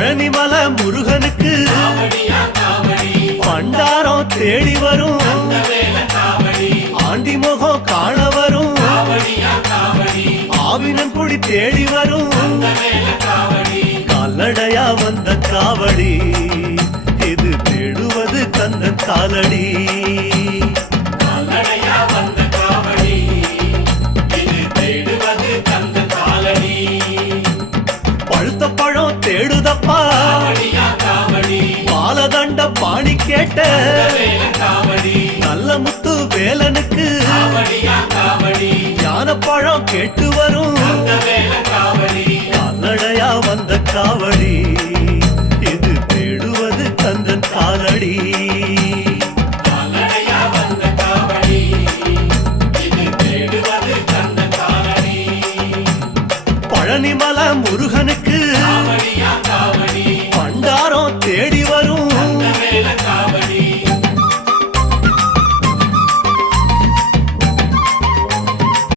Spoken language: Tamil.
பழனிமல முருகனுக்கு பண்டாரம் தேடி வரும் ஆண்டி முகம் காண வரும் ஆவினன் குடி தேடி வரும் கால்நடையா வந்த காவடி இது தேடுவது கந்தன் காலடி பழுத்த பழம் தேடுதப்பா பாலதண்ட பாணி கேட்ட நல்ல முத்து வேலனுக்கு ஞான பழம் கேட்டு வரும் கால்நடையா வந்த காவடி இது தேடுவது கந்தன் காலடி பழனிமல முருகனுக்கு